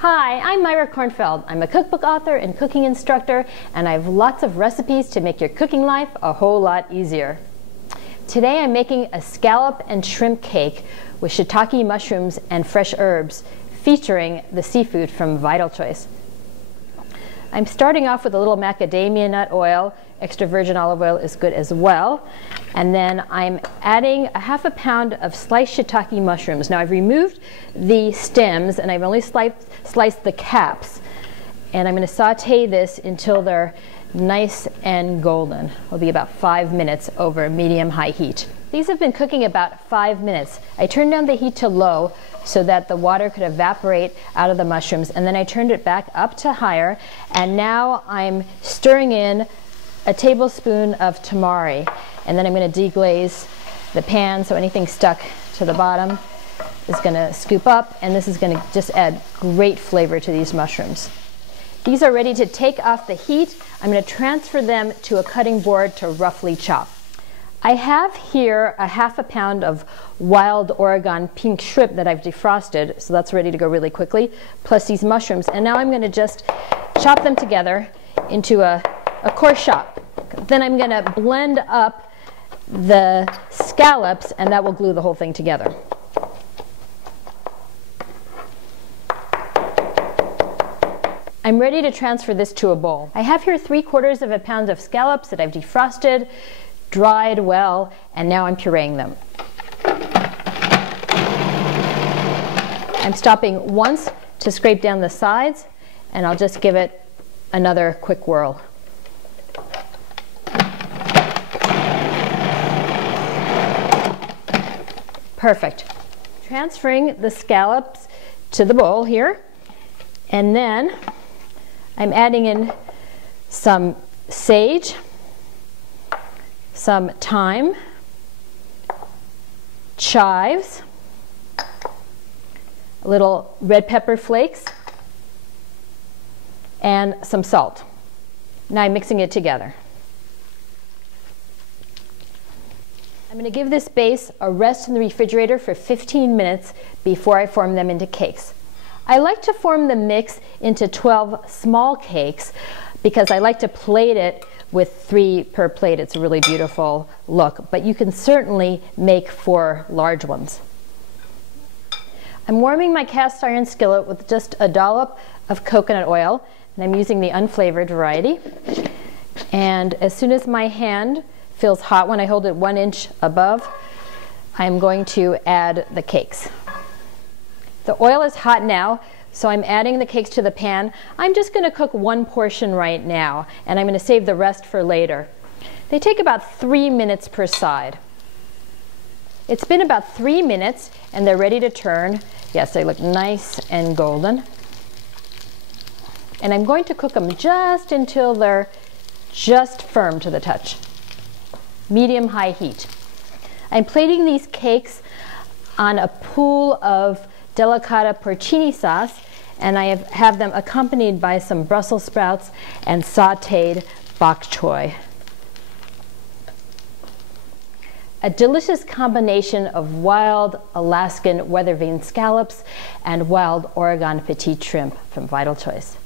Hi, I'm Myra Kornfeld. I'm a cookbook author and cooking instructor, and I have lots of recipes to make your cooking life a whole lot easier. Today I'm making a scallop and shrimp cake with shiitake mushrooms and fresh herbs, featuring the seafood from Vital Choice. I'm starting off with a little macadamia nut oil. Extra virgin olive oil is good as well. And then I'm adding a ½ pound of sliced shiitake mushrooms. Now I've removed the stems and I've only sliced the caps. And I'm going to saute this until they're nice and golden. It'll be about 5 minutes over medium-high heat. These have been cooking about 5 minutes. I turned down the heat to low so that the water could evaporate out of the mushrooms, and then I turned it back up to higher, and now I'm stirring in a tablespoon of tamari, and then I'm going to deglaze the pan so anything stuck to the bottom is going to scoop up, and this is going to just add great flavor to these mushrooms. These are ready to take off the heat. I'm going to transfer them to a cutting board to roughly chop. I have here a ½ pound of wild Oregon pink shrimp that I've defrosted, so that's ready to go really quickly, plus these mushrooms. And now I'm going to just chop them together into a coarse chop. Then I'm going to blend up the scallops, and that will glue the whole thing together. I'm ready to transfer this to a bowl. I have here 3/4 pound of scallops that I've defrosted, dried well, and now I'm pureeing them. I'm stopping once to scrape down the sides, and I'll just give it another quick whirl. Perfect. Transferring the scallops to the bowl here, and then I'm adding in some sage, some thyme, chives, a little red pepper flakes, and some salt. Now I'm mixing it together. I'm going to give this base a rest in the refrigerator for 15 minutes before I form them into cakes. I like to form the mix into 12 small cakes because I like to plate it with 3 per plate. It's a really beautiful look, but you can certainly make 4 large ones. I'm warming my cast iron skillet with just a dollop of coconut oil, and I'm using the unflavored variety. And as soon as my hand feels hot when I hold it 1 inch above, I'm going to add the cakes. The oil is hot now, so I'm adding the cakes to the pan. I'm just going to cook 1 portion right now, and I'm going to save the rest for later. They take about 3 minutes per side. It's been about 3 minutes, and they're ready to turn. Yes, they look nice and golden. And I'm going to cook them just until they're just firm to the touch. Medium-high heat. I'm plating these cakes on a pool of delicata porcini sauce, and I have them accompanied by some Brussels sprouts and sautéed bok choy. A delicious combination of wild Alaskan Weathervane scallops and wild Oregon petite shrimp from Vital Choice.